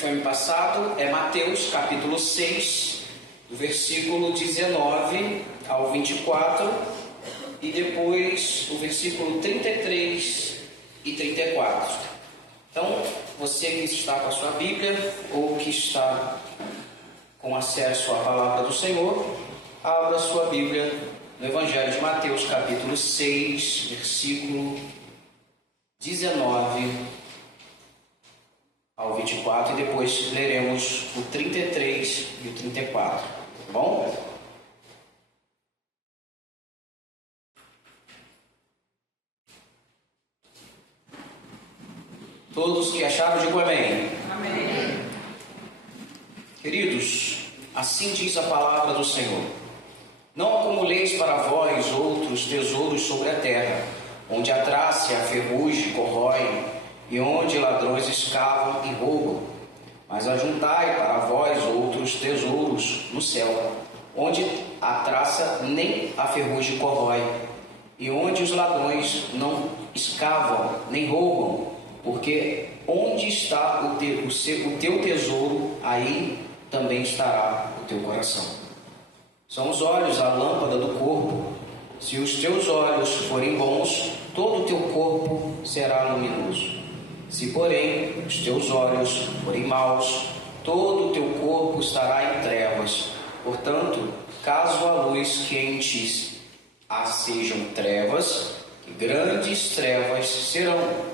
foi me passado é Mateus capítulo 6, do versículo 19 ao 24, e depois o versículo 33 e 34. Então, você que está com a sua Bíblia ou que está com acesso à palavra do Senhor, abra a sua Bíblia no Evangelho de Mateus capítulo 6, versículo 19 ao 24, e depois leremos o 33 e o 34, tá bom? Todos que acharam, digam amém. Amém. Queridos, assim diz a palavra do Senhor: não acumuleis para vós outros tesouros sobre a terra, onde a traça e a ferrugem corroem, e onde ladrões escavam e roubam. Mas ajuntai para vós outros tesouros no céu, onde a traça nem a ferrugem corrói, e onde os ladrões não escavam nem roubam, porque onde está o teu tesouro, aí também estará o teu coração. São os olhos a lâmpada do corpo. Se os teus olhos forem bons, todo o teu corpo será luminoso. Se, porém, os teus olhos forem maus, todo o teu corpo estará em trevas. Portanto, caso a luz que em ti sejam trevas, que grandes trevas serão.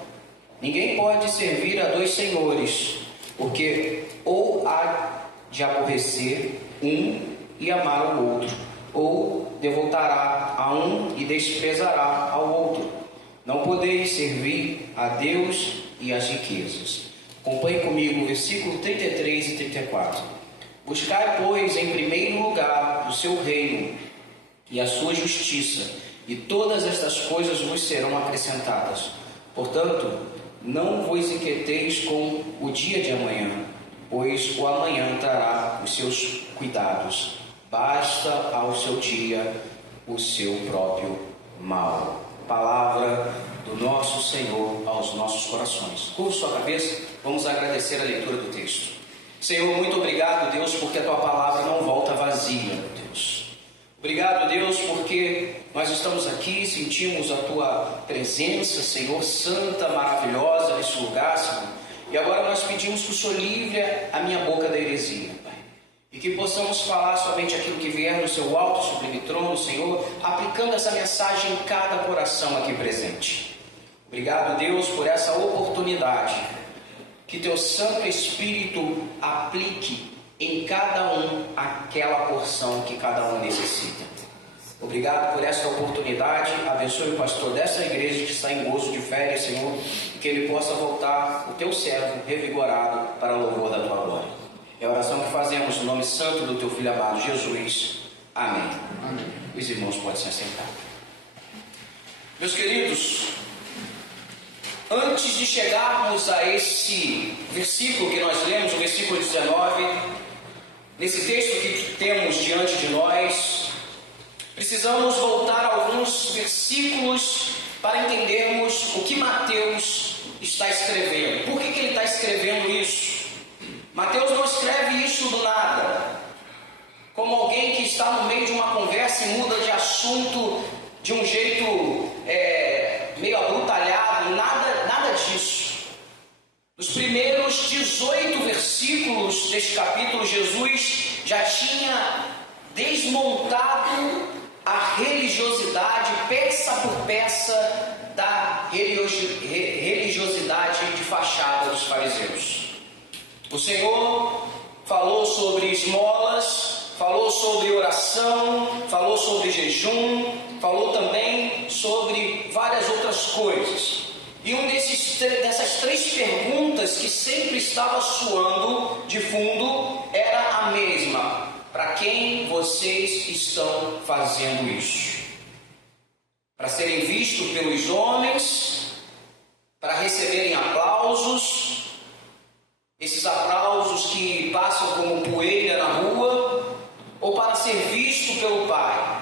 Ninguém pode servir a dois senhores, porque ou há de aborrecer um e amar o outro, ou devotará a um e desprezará ao outro. Não podeis servir a Deus e às riquezas. Acompanhe comigo o versículo 33 e 34. Buscai, pois, em primeiro lugar o seu reino e a sua justiça, e todas estas coisas vos serão acrescentadas. Portanto, não vos inquieteis com o dia de amanhã, pois o amanhã trará os seus cuidados. Basta ao seu dia o seu próprio mal. Palavra do nosso Senhor aos nossos corações. Curva sua cabeça, vamos agradecer a leitura do texto. Senhor, muito obrigado, Deus, porque a tua palavra não volta vazia, Deus. Obrigado, Deus, porque nós estamos aqui, sentimos a tua presença, Senhor, santa, maravilhosa nesse lugar, Senhor. E agora nós pedimos que o Senhor livre a minha boca da heresia, Pai. E que possamos falar somente aquilo que vier no seu alto e sublime trono, Senhor, aplicando essa mensagem em cada coração aqui presente. Obrigado, Deus, por essa oportunidade. Que teu Santo Espírito aplique em cada um aquela porção que cada um necessita. Obrigado por esta oportunidade. Abençoe o pastor dessa igreja que está em gozo de férias, Senhor, e que ele possa voltar, o teu servo, revigorado para o louvor da tua glória. É a oração que fazemos no nome santo do teu Filho amado Jesus. Amém. Amém. Os irmãos podem se assentar. Meus queridos, antes de chegarmos a esse versículo que nós lemos, o versículo 19, nesse texto que temos diante de nós, precisamos voltar a alguns versículos para entendermos o que Mateus está escrevendo. Por que ele está escrevendo isso? Mateus não escreve isso do nada, como alguém que está no meio de uma conversa e muda de assunto de um jeito meio abrutalhado, nada disso. Nos primeiros 18 versículos deste capítulo, Jesus já tinha desmontado a religiosidade, peça por peça, da religiosidade de fachada dos fariseus. O Senhor falou sobre esmolas, falou sobre oração, falou sobre jejum, falou também sobre várias outras coisas. E dessas três perguntas que sempre estava soando de fundo era a mesma: para quem vocês estão fazendo isso? Para serem vistos pelos homens? Para receberem aplausos? Esses aplausos que passam como poeira na rua? Ou para ser visto pelo Pai?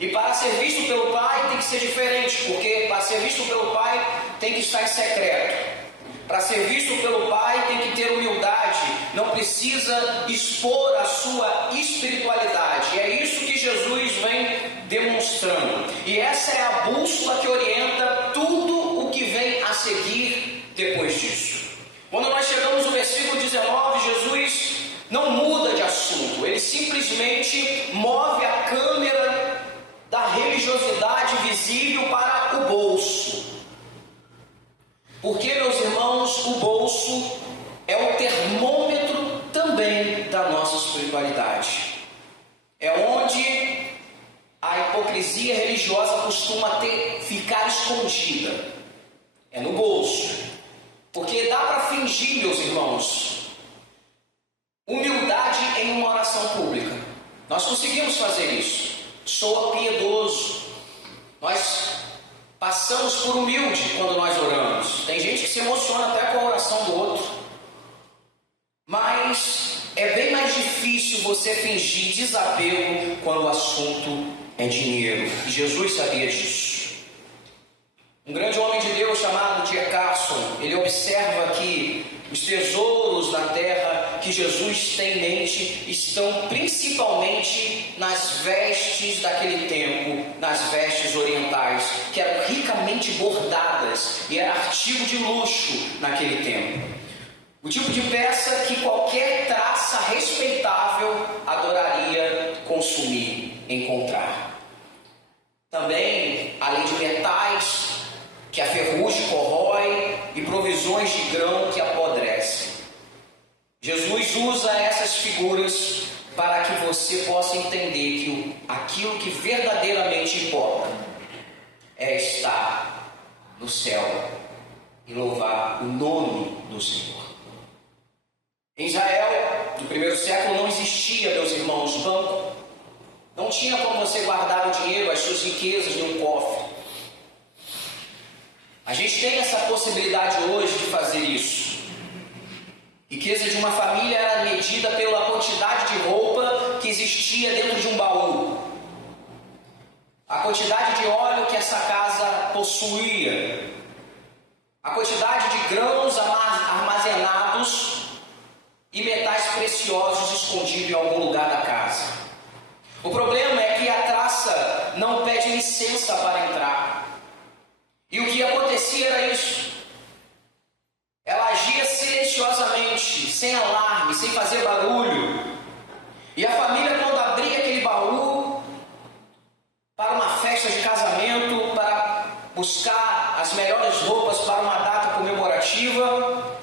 E para ser visto pelo Pai tem que ser diferente, porque para ser visto pelo Pai tem que estar em secreto. Para ser visto pelo Pai tem que ter humildade não precisa expor a sua espiritualidade. É isso que Jesus vem demonstrando. E essa é a bússola que orienta tudo o que vem a seguir depois disso. Quando nós chegamos no versículo 19, Jesus não muda de assunto, ele simplesmente move a câmera da religiosidade visível para o bolso. Porque, meus irmãos, o bolso é o termômetro também da nossa espiritualidade. É onde a hipocrisia religiosa costuma ficar escondida. É no bolso. Porque dá para fingir, meus irmãos, humildade em uma oração pública. Nós conseguimos fazer isso. Soa piedoso. Nós passamos por humilde quando nós oramos. Tem gente que se emociona até com a oração do outro. Mas é bem mais difícil você fingir desapego quando o assunto é dinheiro. E Jesus sabia disso. Um grande homem de Deus chamado D.A. Carson, ele observa que os tesouros da terra que Jesus tem em mente estão principalmente nas vestes daquele tempo, nas vestes orientais, que eram ricamente bordadas e era artigo de luxo naquele tempo. O tipo de peça que qualquer traça respeitável adoraria consumir, encontrar. Também, além de metais que a ferrugem corrói e provisões de grão que apodrecem. Jesus usa essas figuras para que você possa entender que aquilo que verdadeiramente importa é estar no céu e louvar o nome do Senhor. Em Israel, no primeiro século, não existia, meus irmãos, banco. Não tinha como você guardar o dinheiro, as suas riquezas em um cofre. A gente tem essa possibilidade hoje de fazer isso. Riqueza de uma família era medida pela quantidade de roupa que existia dentro de um baú. A quantidade de óleo que essa casa possuía. A quantidade de grãos armazenados e metais preciosos escondidos em algum lugar da casa. O problema é que a traça não pede licença para entrar. E o que acontecia era isso. Ela agia silenciosamente, sem alarme, sem fazer barulho. E a família, quando abria aquele baú para uma festa de casamento, para buscar as melhores roupas para uma data comemorativa,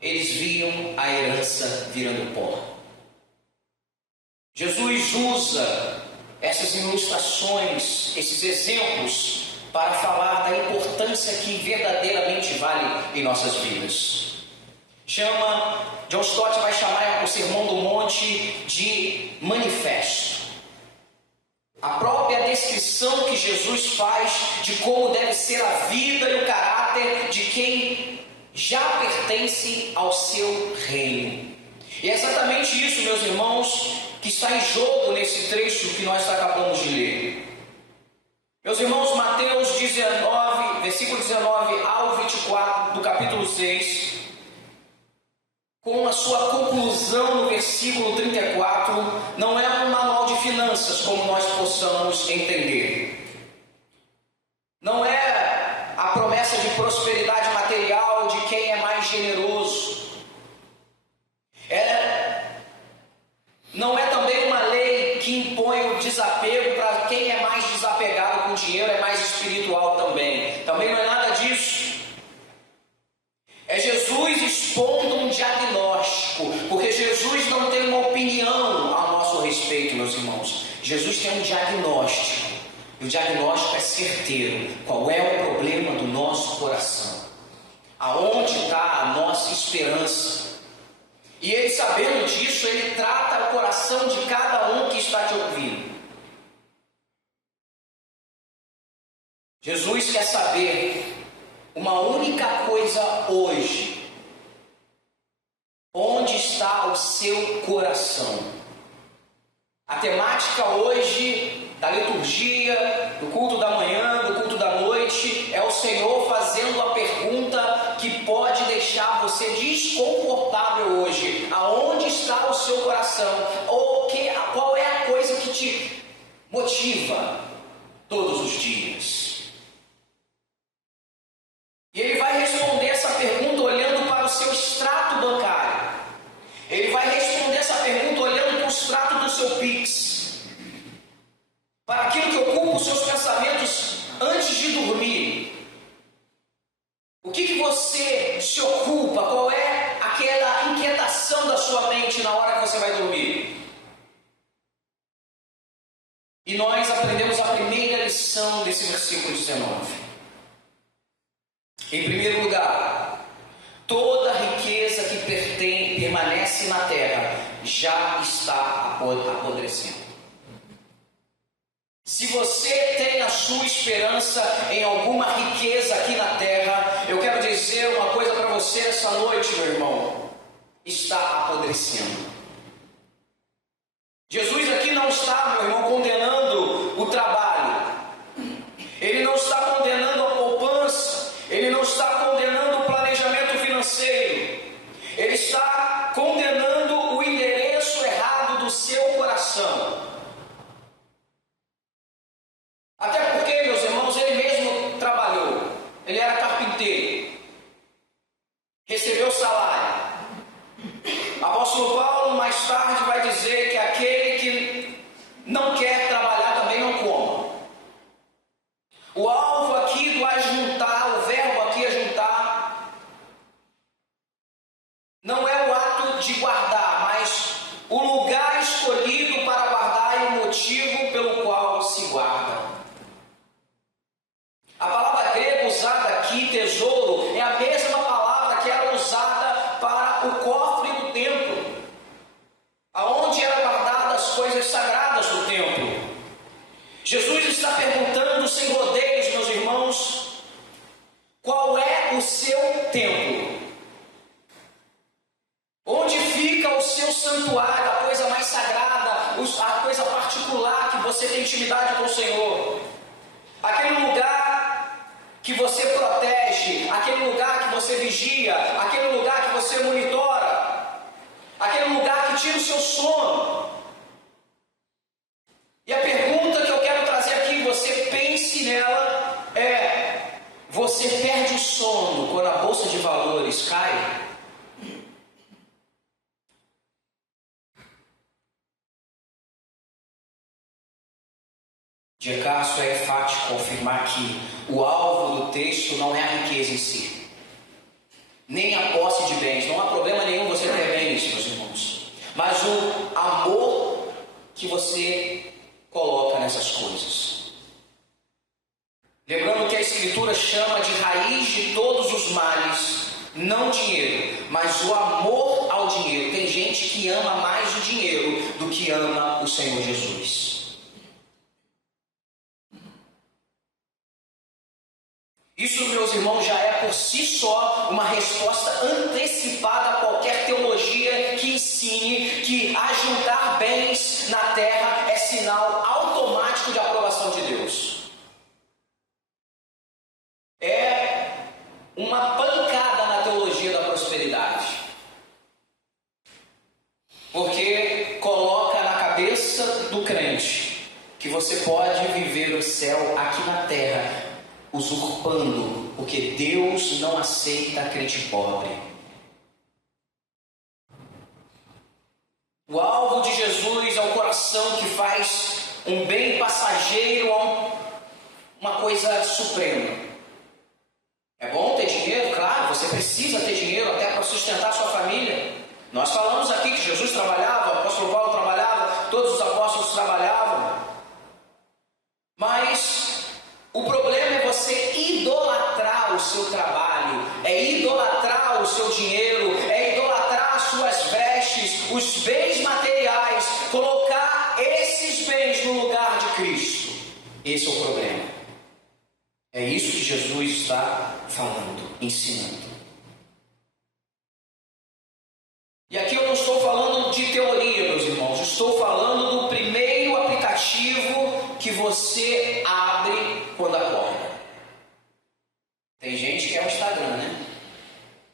eles viam a herança virando pó. Jesus usa essas ilustrações, esses exemplos, para falar da importância que verdadeiramente vale em nossas vidas. John Stott vai chamar o Sermão do Monte de manifesto. A própria descrição que Jesus faz de como deve ser a vida e o caráter de quem já pertence ao seu reino. E é exatamente isso, meus irmãos, que está em jogo nesse trecho que nós acabamos de ler. Meus irmãos, Mateus 19, versículo 19 ao 24 do capítulo 6, com a sua conclusão no versículo 34, não é um manual de finanças como nós possamos entender. Não é a promessa de prosperidade material de quem é mais generoso. Não é também uma lei que impõe o desapego para quem é mais desapegado com o dinheiro, é mais espiritual também. Também não é nada disso. É Jesus expondo um diagnóstico, porque Jesus não tem uma opinião a nosso respeito, meus irmãos. Jesus tem um diagnóstico. E o diagnóstico é certeiro. Qual é o problema do nosso coração? Aonde está a nossa esperança? E ele, sabendo disso, ele trata o coração de cada um que está te ouvindo. Jesus quer saber uma única coisa hoje. Onde está o seu coração? A temática hoje da liturgia, do culto da manhã, do culto da noite, é o Senhor fazendo a pergunta que pode deixar você desconfortável hoje. Aonde oração? Qual é a coisa que te motiva todos os dias? E ele vai responder essa pergunta olhando para o seu extrato bancário. Ele vai responder essa pergunta olhando para o extrato do seu Pix. Para aquilo que ocupa os seus pensamentos antes de dormir. O que você se ocupa? Qual é aquela inquietação da sua mente na hora que você vai dormir? E nós aprendemos a primeira lição desse versículo 19. Em primeiro lugar, toda riqueza que permanece na terra já está apodrecendo. Se você tem a sua esperança em alguma riqueza aqui na terra, eu quero dizer uma coisa para você essa noite, meu irmão: está apodrecendo. Jesus aqui não está, meu irmão, condenando o trabalho. Ele não está condenando a poupança. Ele não está condenando o planejamento financeiro. Ele está condenando o endereço errado do seu coração. Até porque, meus irmãos, ele mesmo trabalhou. Ele era carpinteiro. Recebeu salário. Apóstolo Paulo mais tarde vai dizer que aquele que não quer trabalhar também não coma. O alvo aqui do ajuntar, o verbo aqui ajuntar, não é o ato de guardar, mas o lugar escolhido para guardar e o motivo pelo qual se guarda. A palavra grega usada aqui, tesouro, é a mesma palavra que era usada para o cofre do templo, aonde eram guardadas as coisas sagradas do templo. Jesus está perguntando sem rodeios, meus irmãos, qual é o seu templo? Onde fica o seu santuário, a coisa mais sagrada, a coisa particular que você tem intimidade com o Senhor? Aquele lugar que você protege, aquele lugar que você vigia, aquele lugar que você monitora, aquele lugar que tira o seu sono. E a pergunta que eu quero trazer aqui, você pense nela, é: você perde o sono quando a bolsa de valores cai? De acaso é enfático afirmar que o alvo do texto não é a riqueza em si, nem a posse de bens. Não há problema nenhum você ter bens, meus irmãos, mas o amor que você coloca nessas coisas. Lembrando que a Escritura chama de raiz de todos os males, não dinheiro, mas o amor ao dinheiro. Tem gente que ama mais o dinheiro do que ama o Senhor Jesus. Isso, meus irmãos, já é por si só uma resposta antecipada a qualquer teologia que ensine que ajuntar bens na terra é sinal automático de aprovação de Deus. É uma pancada na teologia da prosperidade. Porque coloca na cabeça do crente que você pode viver o céu aqui na terra, usurpando, porque Deus não aceita crente pobre. O alvo de Jesus é o coração que faz um bem passageiro a uma coisa suprema. É bom ter dinheiro? Claro, você precisa ter dinheiro até para sustentar sua família. Nós falamos aqui que Jesus trabalhava, o apóstolo Paulo trabalhava, todos os apóstolos trabalhavam. Mas o problema é você idolatrar o seu trabalho, é idolatrar o seu dinheiro, é idolatrar as suas vestes, os bens materiais, colocar esses bens no lugar de Cristo. Esse é o problema. É isso que Jesus está falando, ensinando. E aqui eu não estou falando de teoria, meus irmãos, estou falando do primeiro aplicativo que você abre quando acorda. Tem gente que é o Instagram, né?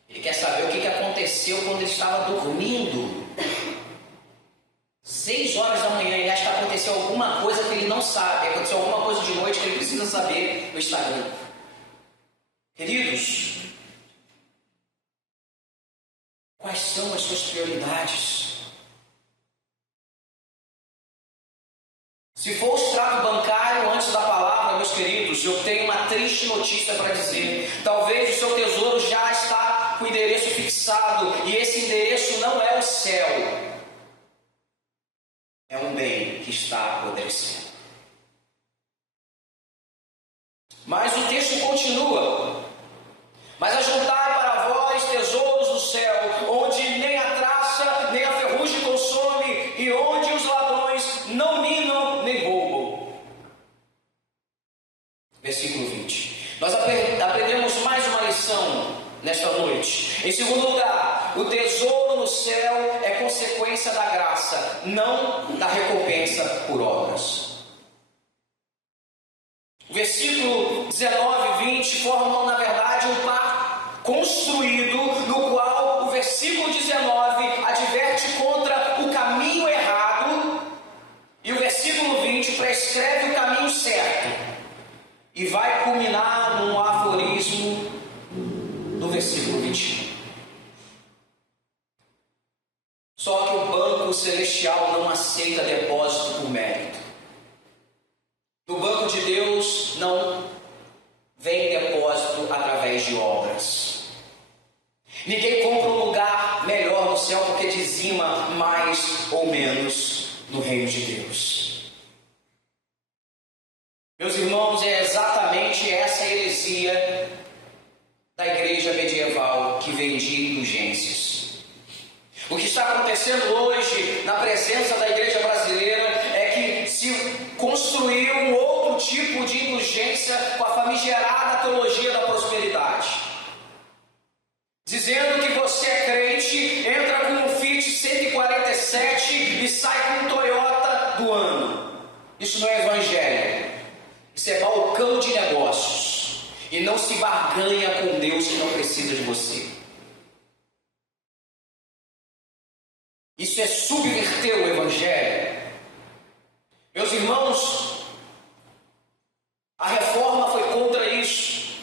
Ele quer saber o que aconteceu quando ele estava dormindo. sabe, aconteceu alguma coisa de noite que ele precisa saber no Instagram. Queridos, quais são as suas prioridades? Se for o extrato bancário antes da palavra, meus queridos, eu tenho uma triste notícia para dizer. Talvez o seu tesouro já está com o endereço fixado, e esse endereço não é o céu. É um bem que está apodrecendo. Mas o texto continua. Mas ajuntai para vós tesouros no céu, onde nem a traça, nem a ferrugem consome, e onde os ladrões não minam nem roubam. Versículo 20. Nós aprendemos mais uma lição nesta noite. Em segundo lugar, o tesouro no céu é consequência da graça, não da recompensa por obras. O versículo 19 e 20 formam, na verdade, um par construído, no qual o versículo 19 adverte contra o caminho errado, e o versículo 20 prescreve o caminho certo, e vai culminar num aforismo do versículo 21. Só que o banco celestial não aceita depósito por mérito. No banco de Deus não vem depósito através de obras. Ninguém compra um lugar melhor no céu porque dizima mais ou menos no reino de Deus. Meus irmãos, é exatamente essa heresia da igreja medieval que vendia indulgências. O que está acontecendo hoje na presença da igreja brasileira é que se construiu um outro tipo de indulgência com a famigerada teologia da prosperidade, dizendo que você é crente, entra com um Fiat 147 e sai com um Toyota do ano. Isso não é evangelho, isso é balcão de negócios, e não se barganha com Deus que não precisa de você. Isso é subverter o evangelho. Meus irmãos, a reforma foi contra isso.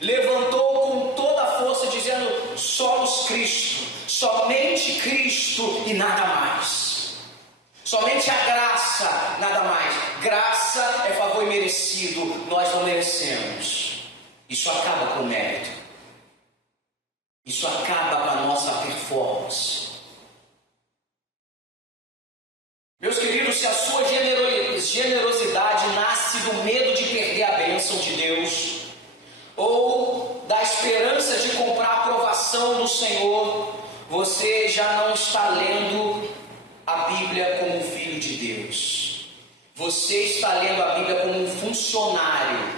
Levantou com toda a força dizendo: solos Cristo, somente Cristo e nada mais. Somente a graça, nada mais. Graça é favor imerecido, nós não merecemos. Isso acaba com o mérito. Isso acaba com a nossa performance. Meus queridos, se a sua generosidade nasce do medo de perder a bênção de Deus, ou da esperança de comprar a aprovação do Senhor, você já não está lendo a Bíblia como um filho de Deus. Você está lendo a Bíblia como um funcionário,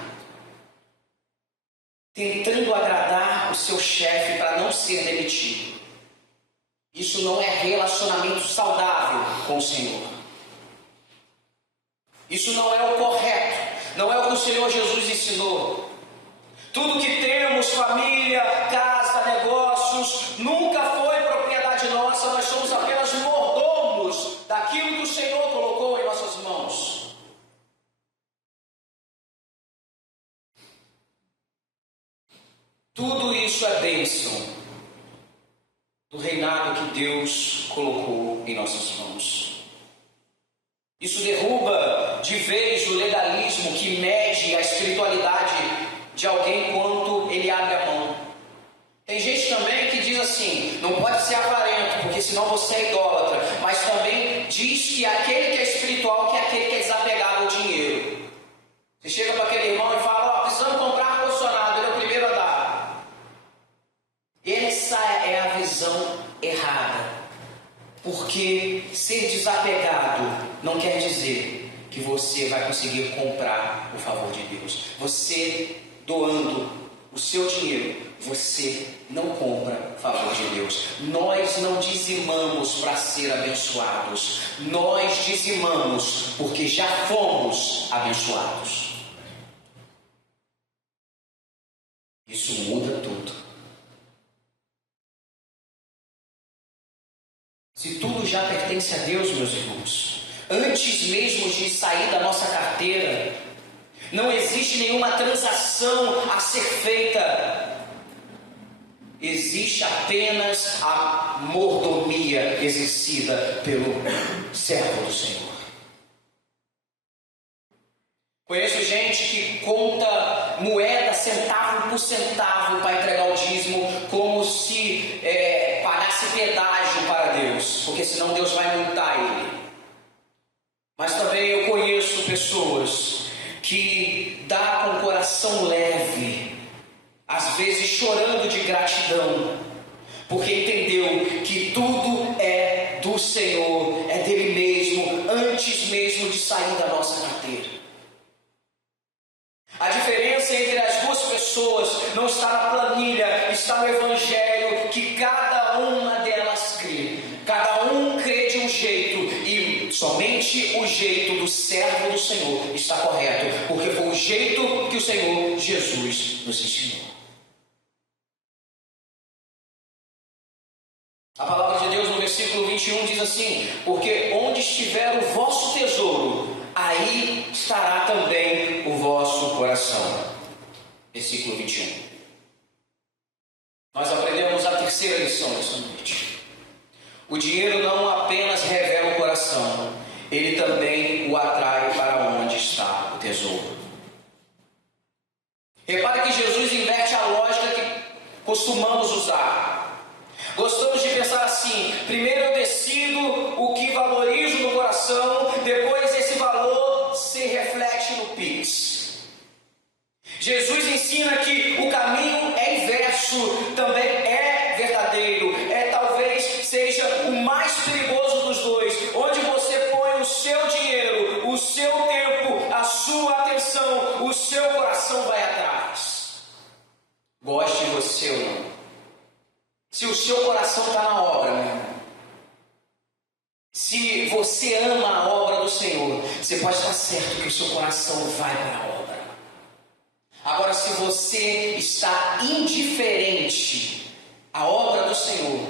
tentando agradar o seu chefe para não ser demitido. Isso não é relacionamento saudável com o Senhor. Isso não é o correto, não é o que o Senhor Jesus ensinou. Tudo que temos, família, casa, negócios, nunca foi propriedade nossa, nós somos apenas mordomos daquilo que o Senhor colocou em nossas mãos. Tudo isso é bênção do reinado que Deus colocou em nossas mãos. Isso derruba de vez o legalismo que mede a espiritualidade de alguém quando ele abre a mão. Tem gente também que diz assim: não pode ser avarento, porque senão você é idólatra. Mas também diz que aquele que é espiritual que é aquele que é desapegado ao dinheiro. Você chega para aquele irmão e fala: precisamos comprar ar-condicionado, ele é o primeiro a dar. Essa é a visão errada. Porque ser desapegado não quer dizer que você vai conseguir comprar o favor de Deus. Você doando o seu dinheiro, você não compra o favor de Deus. Nós não dizimamos para ser abençoados. Nós dizimamos porque já fomos abençoados. Isso muda tudo. Se tudo já pertence a Deus, meus irmãos, Antes mesmo de sair da nossa carteira, não existe nenhuma transação a ser feita. Existe apenas a mordomia exercida pelo servo do Senhor. Conheço gente que conta moeda centavo por centavo para entregar o dízimo, como se pagasse pedágio para Deus, porque senão Deus vai multar ele. Mas também eu conheço pessoas que dão com o coração leve, às vezes chorando de gratidão, porque entendeu que tudo é do Senhor, é dele mesmo, antes mesmo de sair da nossa carteira. A diferença entre as duas pessoas não está na planilha, está no Evangelho, que cada uma delas crê. Cada um crê de um jeito, e somente o jeito do servo do Senhor está correto, porque foi o jeito que o Senhor Jesus nos ensinou. A palavra de Deus no versículo 21 diz assim: porque onde estiver o vosso tesouro, aí estará também o vosso coração. Versículo 21. Nós aprendemos a terceira lição nessa noite. O dinheiro não apenas revela o coração, ele também o atrai para onde está o tesouro. Repare que Jesus inverte a lógica que costumamos usar. Gostamos de pensar assim: primeiro eu decido o que valorizo no coração, depois esse valor se reflete no Pix. Jesus ensina que o caminho é inverso, também é verdadeiro, talvez seja o mais perigoso dos dois, onde você põe o seu dinheiro, o seu tempo, a sua atenção, o seu coração vai atrás. Goste você ou não. Se o seu coração está na obra, meu irmão, se você ama a obra do Senhor, você pode estar certo que o seu coração vai para a obra. Agora, se você está indiferente à obra do Senhor,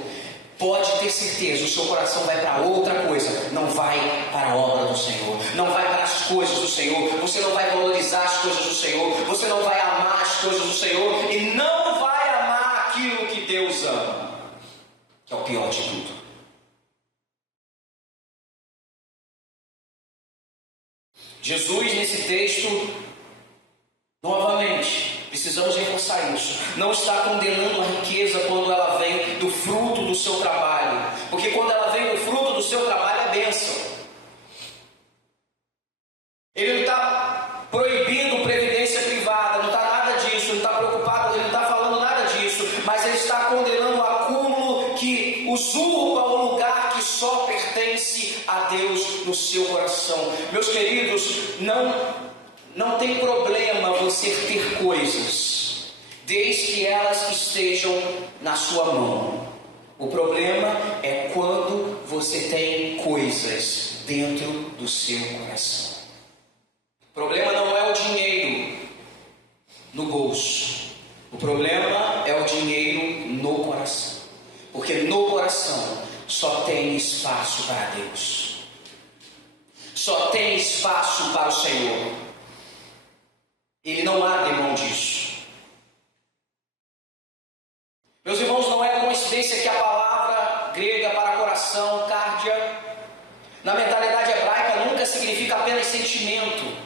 pode ter certeza, o seu coração vai para outra coisa, não vai para a obra do Senhor, não vai para as coisas do Senhor, você não vai valorizar as coisas do Senhor, você não vai amar as coisas do Senhor e não vai amar aquilo que Deus ama, que é o pior de tudo. Jesus, nesse texto, novamente, precisamos reforçar isso, não está condenando a riqueza quando ela vem do fruto do seu trabalho, porque quando ela vem do fruto do seu trabalho é bênção. Ele não está proibindo previdência privada, não está nada disso, não está preocupado, ele não está falando nada disso, mas ele está condenando o acúmulo que usurpa o lugar que só pertence a Deus no seu coração. Meus queridos, não tem problema você ter coisas, desde que elas estejam na sua mão. O problema é quando você tem coisas dentro do seu coração. O problema não é o dinheiro no bolso. O problema é o dinheiro no coração. Porque no coração só tem espaço para Deus. Só tem espaço para o Senhor. Ele não abre mão disso. Meus irmãos, não é coincidência que a palavra grega para coração, cardia, na mentalidade hebraica nunca significa apenas sentimento.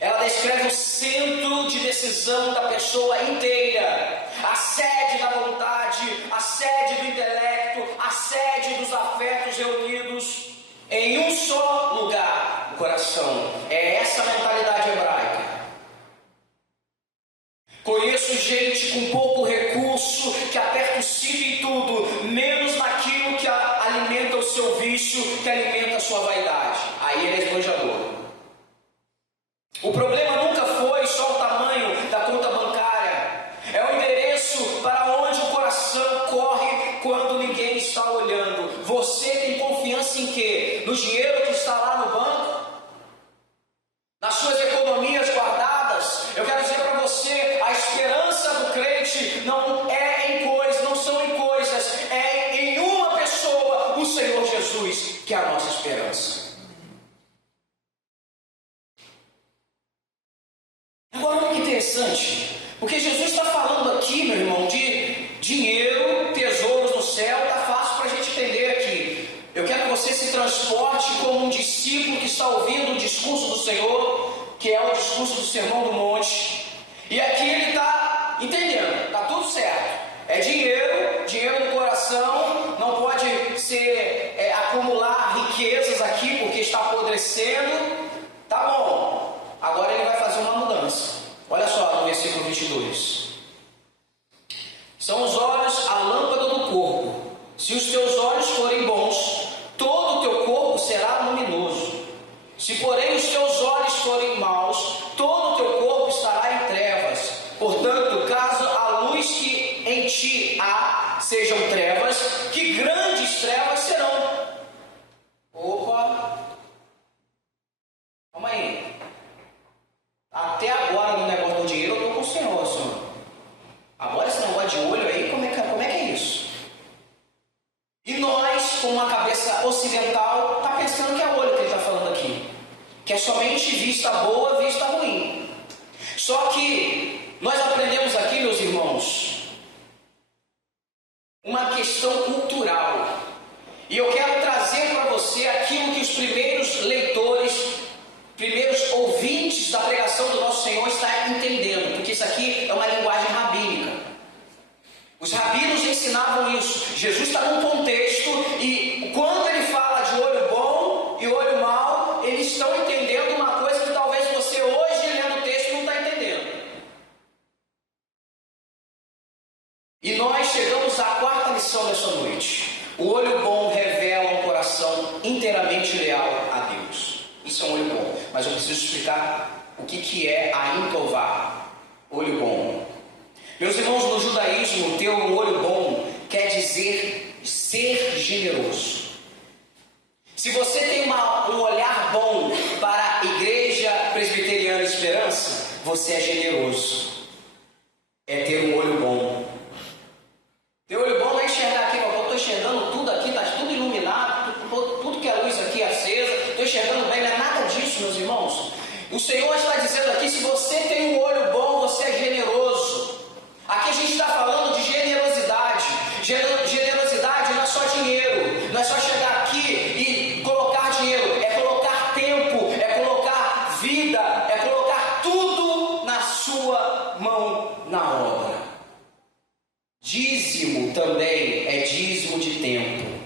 Ela descreve o centro de decisão da pessoa inteira, a sede da vontade, a sede do intelecto, a sede dos afetos reunidos em um só lugar, o coração. É essa a mentalidade hebraica. Conheço gente com pouco recurso que aperta o cinto em tudo, menos naquilo que alimenta o seu vício, que alimenta a sua vaidade. Aí ele é esbanjador. O problema nunca foi só o tamanho da conta bancária, é o endereço para onde o coração corre quando ninguém está olhando. Você tem confiança em quê? No dinheiro que está lá no banco? Nas suas economias guardadas? Eu quero dizer para você, a esperança do crente não é em coisas, não são em coisas, é em uma pessoa, o Senhor Jesus, que é a nossa esperança. transporte como um discípulo que está ouvindo o discurso do Senhor, que é o discurso do Sermão do Monte. E aqui ele está entendendo, está tudo certo. É dinheiro no coração, não pode ser acumular riquezas aqui porque está apodrecendo. Tá bom, agora ele vai fazer uma mudança. Olha só no versículo 22. São os olhos a lâmpada do corpo. Se os teus olhos forem bons, todo o teu corpo será luminoso. Se porém os teus olhos forem maus, todo o teu corpo estará em trevas. Portanto, caso a luz que em ti há sejam trevas, que grandes trevas serão. Opa! Calma aí. Até agora no negócio do dinheiro eu estou com o Senhor. Agora esse negócio de olho aí, como é que é isso? E nós, com uma cabeça ocidental, está pensando que é olho que ele está falando aqui. Que é somente vista boa, vista ruim. Só que nós aprendemos aqui, meus irmãos, uma questão cultural. E eu quero trazer para você aquilo que os primeiros leitores, primeiros ouvintes da pregação do nosso Senhor estão entendendo. Porque isso aqui é uma linguagem rabínica. Os rabinos ensinavam isso. Jesus está num contexto e quando ele fala de olho bom e olho mau, eles estão entendendo uma coisa que talvez você hoje, lendo o texto, não está entendendo. E nós chegamos à quarta lição dessa noite. O olho bom revela um coração inteiramente leal a Deus. Isso é um olho bom. Mas eu preciso explicar o que é a intová, olho bom. Meus irmãos, no judaísmo, ter um olho bom quer dizer ser generoso. Se você tem um olhar bom para a Igreja Presbiteriana Esperança, você é generoso. É ter um olho bom. Ter olho bom não é enxergar aqui, eu estou enxergando tudo aqui, está tudo iluminado, tudo que é luz aqui acesa, estou enxergando bem, não é nada disso, meus irmãos. O Senhor está dizendo aqui, se você tem um olho bom, você é generoso. Aqui a gente está falando de generosidade. Generosidade não é só dinheiro, não é só chegar aqui e colocar dinheiro, é colocar tempo, é colocar vida, é colocar tudo na sua mão na obra. Dízimo também é dízimo de tempo.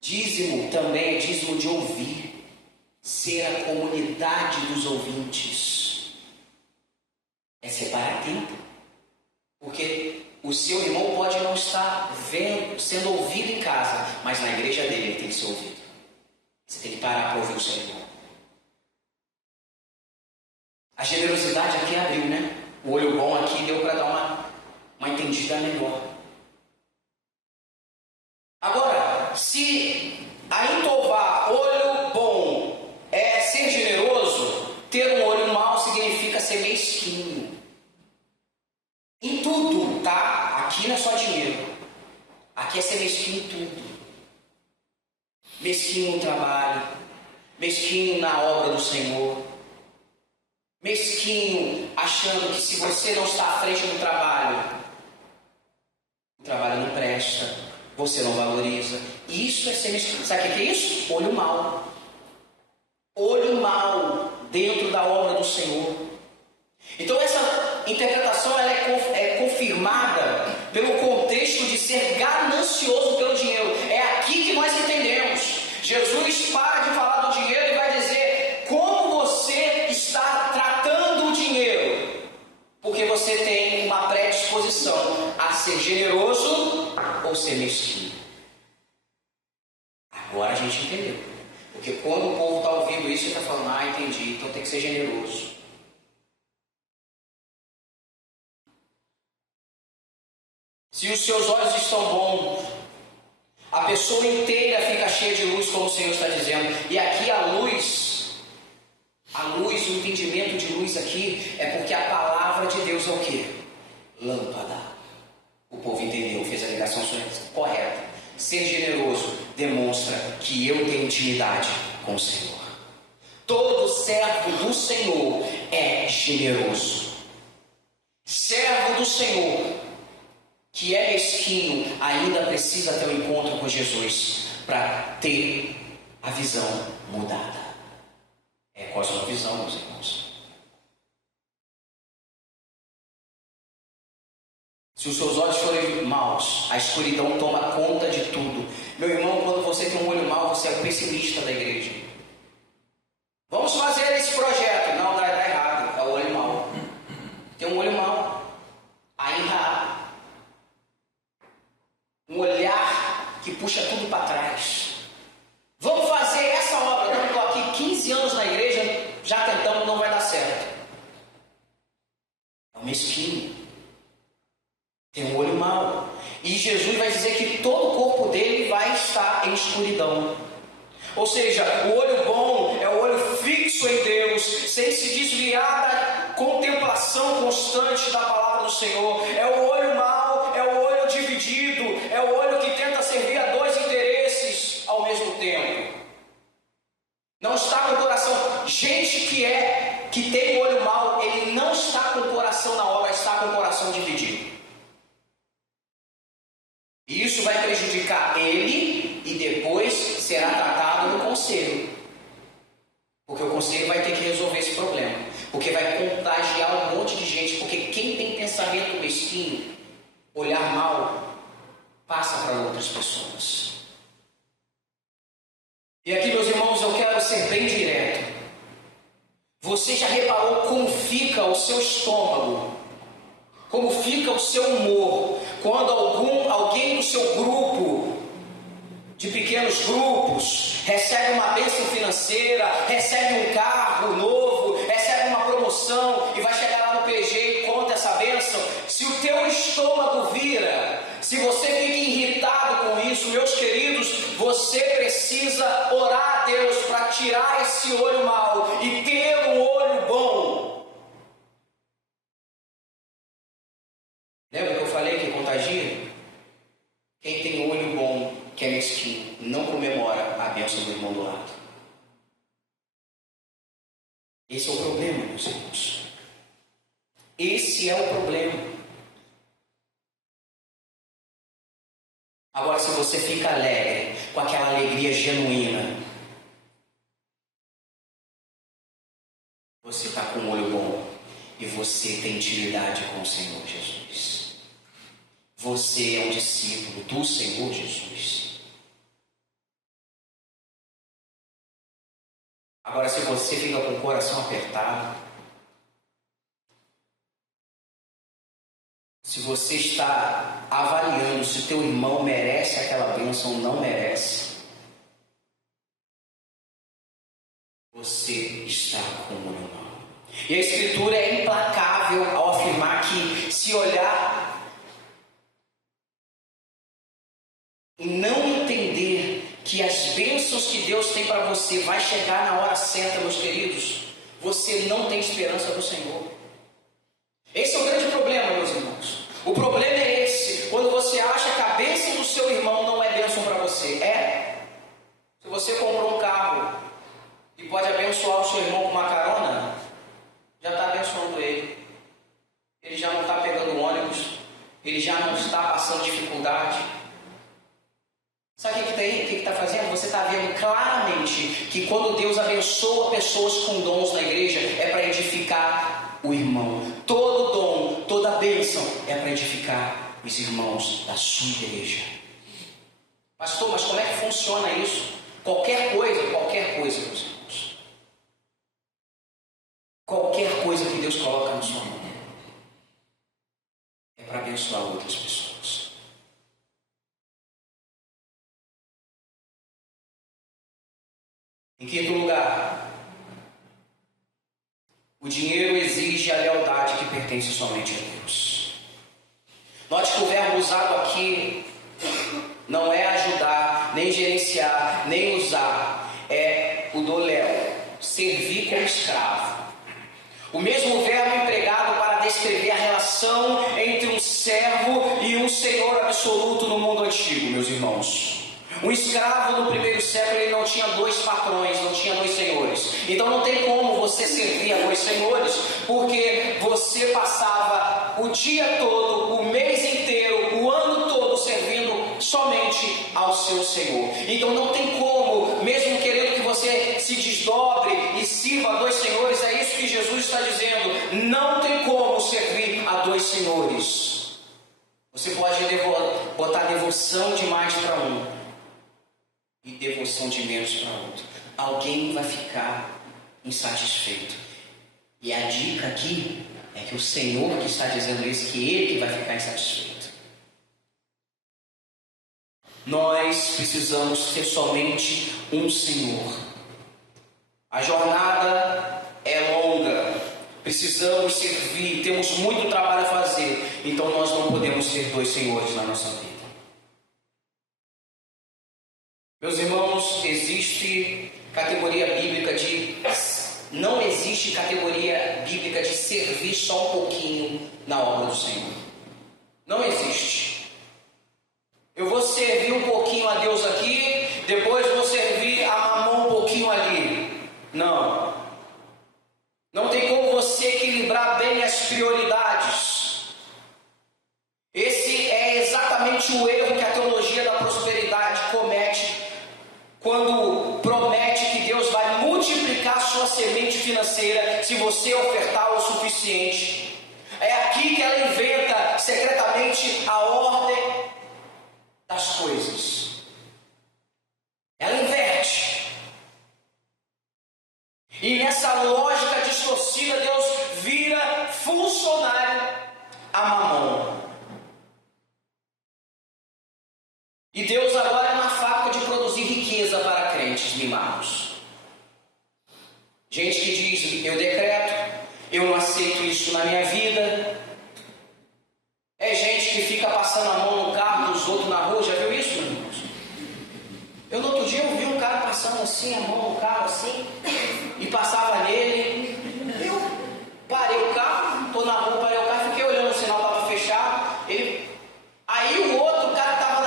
Dízimo também é dízimo de ouvir, ser a comunidade dos ouvintes. É separar tempo. Porque o seu irmão pode não estar sendo ouvido em casa, mas na igreja dele ele tem que ser ouvido. Você tem que parar para ouvir o seu irmão. A generosidade aqui abriu, né? O olho bom aqui deu para dar uma entendida melhor. Agora, se a intová, olho bom, é ser generoso, ter um olho mau significa ser mesquinho. Em tudo, tá? Aqui não é só dinheiro. Aqui é ser mesquinho em tudo. Mesquinho no trabalho. Mesquinho na obra do Senhor. Mesquinho achando que se você não está à frente do trabalho, o trabalho não presta, você não valoriza. Isso é ser mesquinho. Sabe o que é isso? Olho mau. Olho mau dentro da obra do Senhor. Então essa interpretação ela é confirmada pelo contexto de ser ganancioso pelo dinheiro. É aqui que nós entendemos. Jesus para de falar do dinheiro e vai dizer como você está tratando o dinheiro. Porque você tem uma predisposição a ser generoso ou ser mesquinho. Agora a gente entendeu. Porque quando o povo está ouvindo isso, ele está falando, entendi, então tem que ser generoso. Se os seus olhos estão bons, a pessoa inteira fica cheia de luz, como o Senhor está dizendo. E aqui a luz, o entendimento de luz aqui, é porque a palavra de Deus é o quê? Lâmpada. O povo entendeu, fez a ligação correta. Ser generoso demonstra que eu tenho intimidade com o Senhor. Todo servo do Senhor é generoso. Servo do Senhor que é mesquinho, ainda precisa ter um encontro com Jesus, para ter a visão mudada. É cosmovisão, meus irmãos. Se os seus olhos forem maus, a escuridão toma conta de tudo. Meu irmão, quando você tem um olho mau, você é o pessimista da igreja. Vamos fazer esse projeto. Não, dá errado. É o olho mau. Tem um olho mau. Ainda há um olhar que puxa tudo para trás. Vamos fazer essa obra. Eu estou aqui 15 anos na igreja, já tentamos, não vai dar certo. É um mesquinho. Tem um olho mau. E Jesus vai dizer que todo o corpo dele vai estar em escuridão. Ou seja, o olho bom é o olho fixo em Deus, sem se desviar da contemplação constante da palavra do Senhor. É o olho mau, é o olho dividido, é o olho que tenta servir a dois interesses ao mesmo tempo. Não está com o coração. Gente que tem o olho mau, ele não está com o coração na obra, está com o coração dividido. E isso vai prejudicar ele e depois será tratado no conselho. Porque o conselho vai ter que resolver esse problema. Porque vai contagiar um monte de gente. Porque quem tem pensamento mesquinho, olhar mal, passa para outras pessoas. E aqui, meus irmãos, eu quero ser bem direto. Você já reparou como fica o seu estômago? Como fica o seu humor quando alguém do seu grupo, de pequenos grupos, recebe uma bênção financeira, recebe um carro novo, recebe uma promoção e vai chegar lá no PG e conta essa bênção? Se o teu estômago vira, se você fica irritado com isso, meus queridos, você precisa orar a Deus para tirar esse olho mau e ter um olho bom. Lembra que eu falei que contagia? Quem tem olho bom, que é mesquinho, não comemora a bênção do irmão do lado. Esse é o problema, meus irmãos. Esse é o problema. Agora, se você fica alegre, com aquela alegria genuína, você está com um olho bom e você tem intimidade com o Senhor Jesus. Você é um discípulo do Senhor Jesus. Agora, se você fica com o coração apertado, se você está avaliando se o teu irmão merece aquela bênção ou não merece, você está com o olho mau. E a Escritura é implacável ao afirmar que se olhar e não entender que as bênçãos que Deus tem para você vai chegar na hora certa, meus queridos, você não tem esperança do Senhor. Esse é o grande problema, meus irmãos. O problema é esse, quando você acha que a bênção do seu irmão não é bênção para você. Se você comprou um carro e pode abençoar o seu irmão com uma carona, já está abençoando ele. Ele já não está pegando ônibus, ele já não está passando dificuldade. Sabe o que está fazendo? Você está vendo claramente que quando Deus abençoa pessoas com dons na igreja, é para edificar o irmão. Todo dom, toda bênção é para edificar os irmãos da sua igreja. Pastor, mas como é que funciona isso? Qualquer coisa, meus irmãos. Qualquer coisa que Deus coloca na sua mão é para abençoar outras pessoas. Em quinto lugar, o dinheiro exige a lealdade que pertence somente a Deus. Note que o verbo usado aqui não é ajudar, nem gerenciar, nem usar. É o doléu, servir como escravo. O mesmo verbo empregado para descrever a relação entre um servo e um senhor absoluto no mundo antigo, meus irmãos. Um escravo no primeiro século, ele não tinha dois patrões, não tinha dois senhores. Então não tem como você servir a dois senhores, porque você passava o dia todo, o mês inteiro, o ano todo servindo somente ao seu Senhor. Então não tem como, mesmo querendo que você se desdobre e sirva a dois senhores, é isso que Jesus está dizendo, não tem como servir a dois senhores. Você pode botar devoção demais para um e devoção de menos para outro. Alguém vai ficar insatisfeito. E a dica aqui é que o Senhor que está dizendo isso, que Ele que vai ficar insatisfeito. Nós precisamos ter somente um Senhor. A jornada é longa. Precisamos servir, temos muito trabalho a fazer. Então nós não podemos ter dois senhores na nossa vida. Meus irmãos, existe categoria bíblica de... Não existe categoria bíblica de servir só um pouquinho na obra do Senhor. Não existe. Eu vou servir um pouquinho a Deus aqui, depois vou servir a Mamon um pouquinho ali. Não. Não tem como você equilibrar bem as prioridades. Esse é exatamente o erro que a teologia da prosperidade comete quando promete que Deus vai multiplicar sua semente financeira se você ofertar o suficiente. É aqui que ela inventa secretamente a ordem das coisas. Ela inverte. E nessa lógica distorcida, Deus vira funcionário a Mamon. E Deus agora é uma fábrica de produzir riqueza para crentes mimados. Gente que diz, eu decreto, eu não aceito isso na minha vida. É gente que fica passando a mão no carro dos outros na rua, já viu isso, meus irmãos? Eu no outro dia eu vi um cara passando assim, a mão no carro assim, e passava nele. Eu parei o carro, estou na rua, parei o carro, fiquei olhando o sinal, estava fechado. Aí o outro cara estava,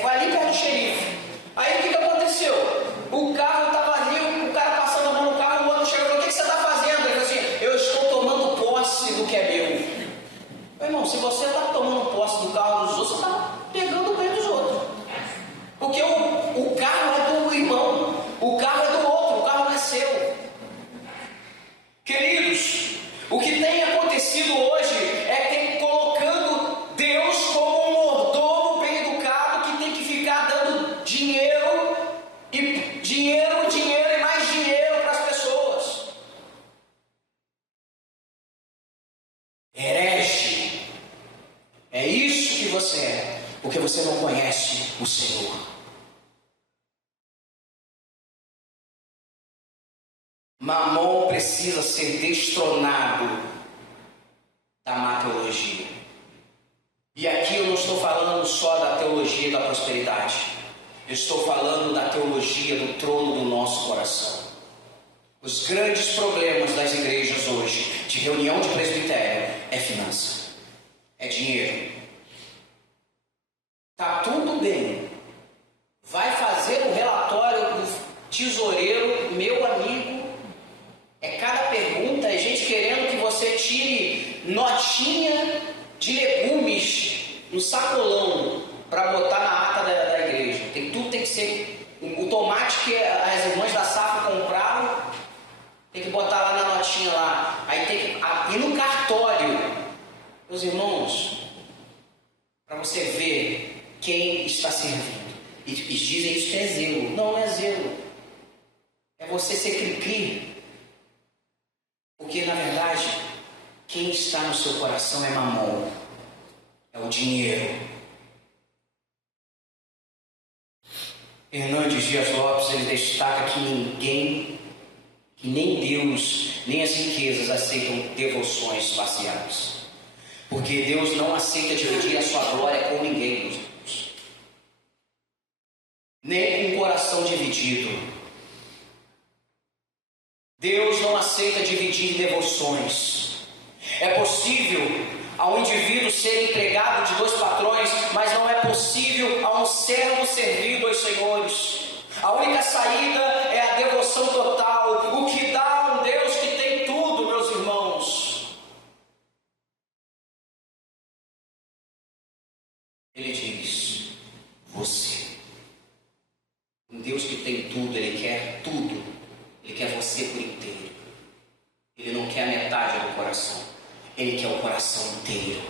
foi ali perto do xerife. Aí o que aconteceu? O carro estava ali, o cara passando a mão no carro, o outro chegou e falou, o que você está fazendo? Ele falou assim, eu estou tomando posse do que é meu. Meu irmão, se você está tomando posse do carro dos outros, você está pegando o bem dos outros. Porque o carro é do irmão, o carro é do outro, o carro não é seu. Queridos, o que tem acontecido hoje é que colocando Deus como um mordomo bem educado que tem que ficar dando dinheiro e mais dinheiro para as pessoas. Herege. É isso que você é, porque você não conhece o Senhor. Mamon precisa ser destronado da má teologia. E aqui eu não estou falando só da teologia da prosperidade. Eu estou falando da teologia do trono do nosso coração. Os grandes problemas das igrejas hoje, de reunião de presbitério, é finança, é dinheiro. Tá tudo bem. Vai fazer o relatório do tesoureiro, meu amigo. É cada pergunta, é gente querendo que você tire notinha de legumes no sacolão para botar na ata da igreja. Tudo tem que ser. O tomate que as irmãs da safra compraram, tem que botar lá na notinha lá. Aí tem que ir no cartório. Meus irmãos, para você ver quem está servindo. E dizem isso que é zelo. Não é zelo. É você ser cri-cri. Porque, na verdade, quem está no seu coração é Mamon. É o dinheiro. Hernandes Dias Lopes, ele destaca que ninguém, que nem Deus, nem as riquezas aceitam devoções parciais. Porque Deus não aceita dividir a sua glória com ninguém, meus irmãos. Nem com o coração dividido. Deus não aceita dividir devoções. É possível ao indivíduo ser empregado de dois patrões, mas não é possível a um servo servir dois senhores. A única saída é a devoção total, o que dá a um Deus que tem tudo, meus irmãos. Ele diz: tem tudo, Ele quer tudo. Ele quer você por inteiro. Ele não quer a metade do coração. Ele quer o coração inteiro.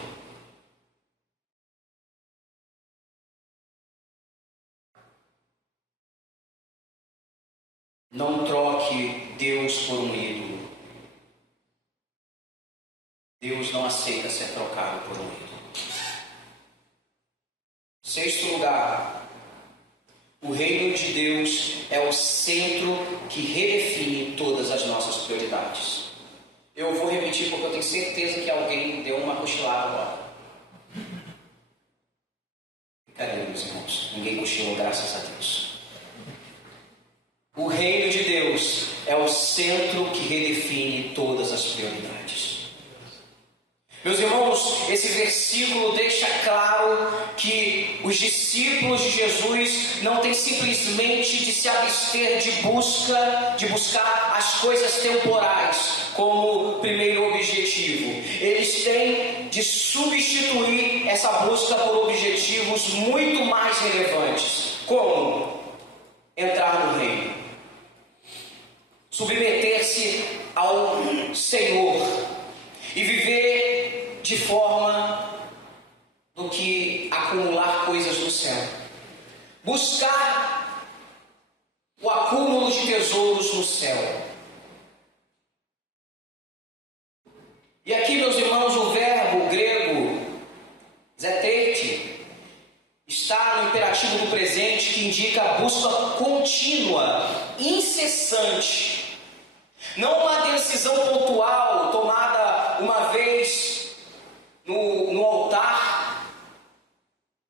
Não troque Deus por um ídolo. Deus não aceita ser trocado por um ídolo. Sexto lugar, o reino de Deus é o centro que redefine todas as nossas prioridades. Eu vou repetir porque eu tenho certeza que alguém deu uma cochilada agora. Brincadeira, meus irmãos. Ninguém cochilou, graças a Deus. O reino de Deus é o centro que redefine todas as prioridades. Meus irmãos, esse versículo deixa claro que os discípulos de Jesus não têm simplesmente de se abster de buscar as coisas temporais como primeiro objetivo. Eles têm de substituir essa busca por objetivos muito mais relevantes. Como? Entrar no reino. Submeter-se ao Senhor e viver de forma do que acumular coisas no céu. Buscar o acúmulo de tesouros no céu. E aqui, meus irmãos, o verbo grego zetete está no imperativo do presente, que indica a busca contínua, incessante. Não uma decisão pontual, tomada uma vez no altar,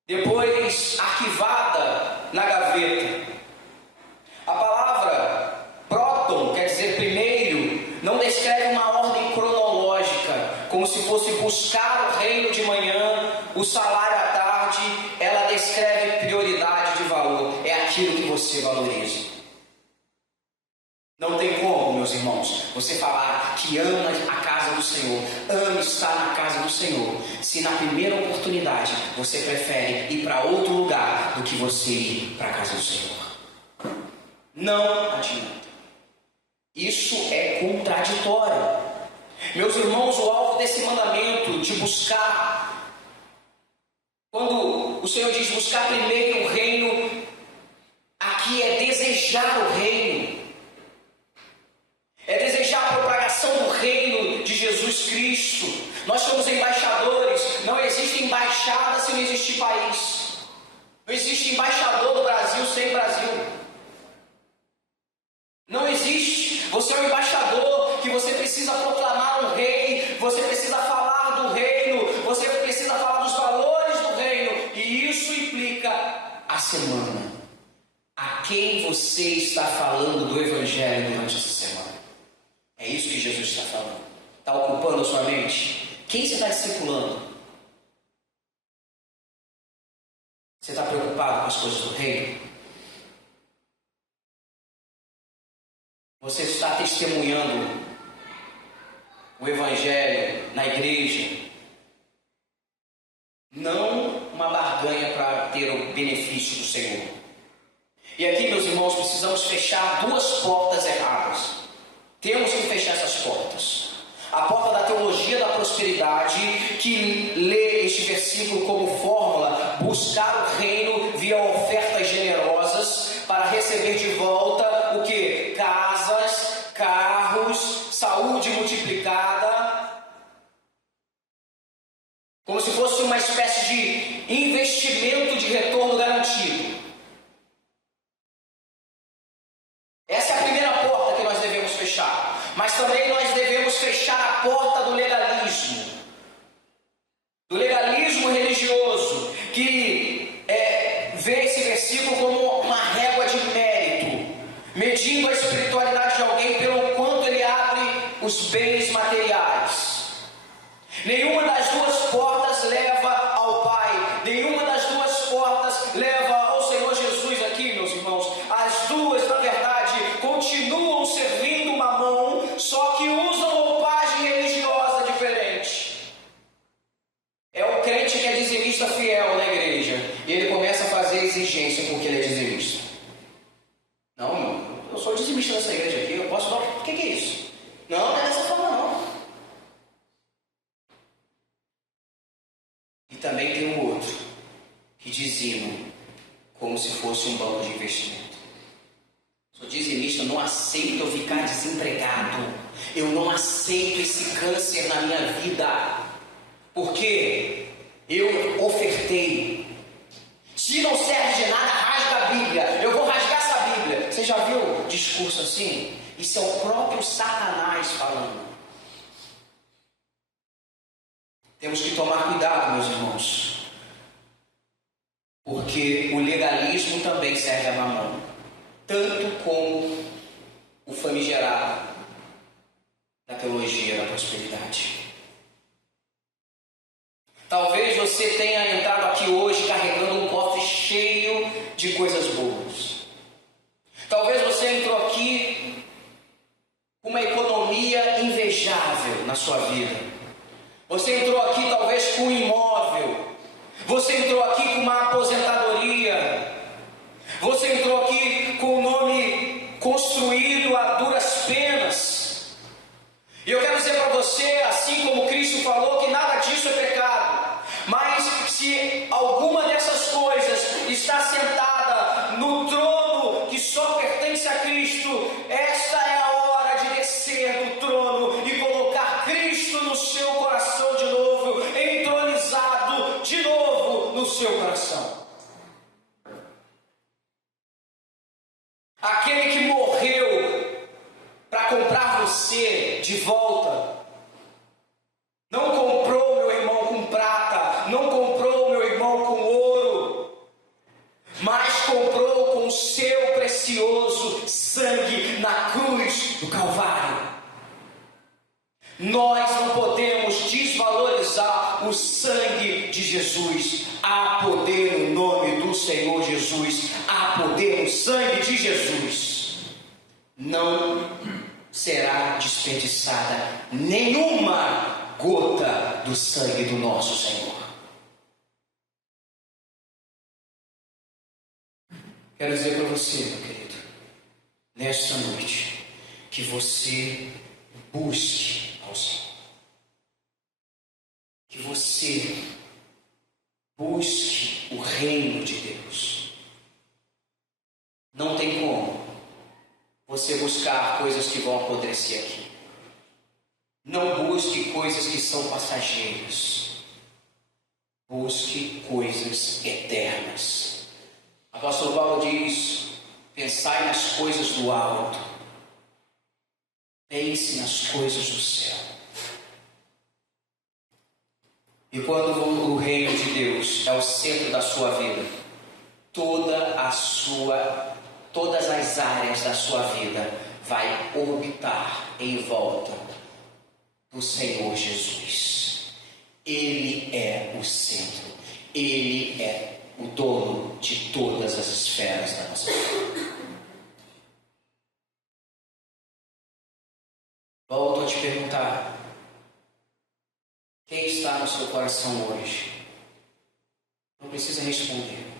depois arquivada na gaveta. A palavra próton, quer dizer primeiro, não descreve uma ordem cronológica, como se fosse buscar o reino de manhã, o salário à tarde. Ela descreve prioridade de valor, é aquilo que você valoriza. Não tem como, meus irmãos, você falar que ama a casa do Senhor, ama estar na casa do Senhor, se na primeira oportunidade você prefere ir para outro lugar do que você ir para a casa do Senhor. Não adianta. Isso é contraditório. Meus irmãos, o alvo desse mandamento de buscar, quando o Senhor diz buscar primeiro o reino, aqui é desejar o reino. É desejar a propagação do reino de Jesus Cristo. Nós somos embaixadores. Não existe embaixada se não existir país. Não existe embaixador do Brasil sem Brasil. Não existe. Você é um embaixador que você precisa proclamar um rei. Você precisa falar do reino. Você precisa falar dos valores do reino. E isso implica a semana. A quem você está falando do Evangelho durante essa semana? É isso que Jesus está falando. Está ocupando a sua mente? Quem você está discipulando? Você está preocupado com as coisas do reino? Você está testemunhando o Evangelho na igreja? Não uma barganha para ter o benefício do Senhor. E aqui, meus irmãos, precisamos fechar duas portas erradas. Temos que fechar essas portas. A porta da teologia da prosperidade, que lê este versículo como fórmula: buscar o reino via ofertas generosas para receber de volta o que? Casas, carros, saúde multiplicada. Como se fosse uma espécie de investimento de retorno garantido. Essa é a primeira porta que nós devemos fechar. Mas também nós devemos fechar a porta do legalismo. Do legalismo religioso, que vê esse versículo como uma régua de mérito, medindo a espiritualidade de alguém pelo quanto ele abre os bens materiais. Nenhuma das duas portas leva ao Pai. Nenhuma das duas portas leva ao Senhor Jesus aqui, meus irmãos. As duas, na verdade, continuam servindo Mamon, só que usam roupagem religiosa diferente. É o crente que é dizimista fiel na igreja, e ele começa a fazer exigência porque ele é dizimista. dizinista dessa igreja aqui, eu posso dar... O que é isso? Não é dessa forma não. E também tem um outro que dizima como se fosse um banco de investimento. Sou dizimista, eu não aceito eu ficar desempregado. Eu não aceito esse câncer na minha vida. Porque eu ofertei. Se não serve de nada, rasga a Bíblia. Eu vou rasgar essa Bíblia. Você já viu discurso assim? Isso é o próprio Satanás falando. Temos que tomar cuidado, meus irmãos. Porque o legalismo também serve a Mamon. Tanto como o famigerado da teologia da prosperidade. Talvez você tenha entrado aqui hoje carregando um cofre cheio de coisas boas. Talvez você entrou aqui com uma economia invejável na sua vida. Você entrou aqui talvez com um imóvel. Você entrou aqui com uma aposentadoria. Você entrou aqui com o nome construído a duras penas. E eu quero dizer para você, assim como Cristo falou, que nada disso é pecado. Mas se alguma dessas coisas está sentada no trono que só pertence a Cristo, esta é a hora de descer do trono e colocar Cristo no seu coração de novo, entronizado de novo no seu coração. Aquele que morreu para comprar você de volta, não comprou meu irmão com prata, não comprou meu irmão com ouro, mas comprou com o seu precioso sangue na cruz do Calvário. Nós não podemos desvalorizar o sangue de Jesus. Há poder no nome do Senhor Jesus. Há poder no sangue de Jesus. Não será desperdiçada nenhuma gota do sangue do nosso Senhor. Quero dizer para você, meu querido, nesta noite, que você busque ao Senhor. Que você busque o reino de Deus. Não tem como você buscar coisas que vão apodrecer aqui. Não busque coisas que são passageiras. Busque coisas eternas. O apóstolo Paulo diz: pensai nas coisas do alto. Pense nas coisas do céu. E quando o reino de Deus é o centro da sua vida, todas as áreas da sua vida vai orbitar em volta do Senhor Jesus. Ele é o centro. Ele é o dono de todas as esferas da nossa vida. Volto a te perguntar: quem está no seu coração hoje? Não precisa responder.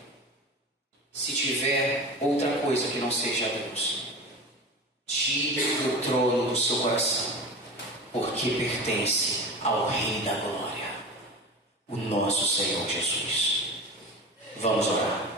Se tiver outra coisa que não seja Deus, tire do trono do seu coração, porque pertence ao Rei da Glória, o nosso Senhor Jesus. Vamos orar.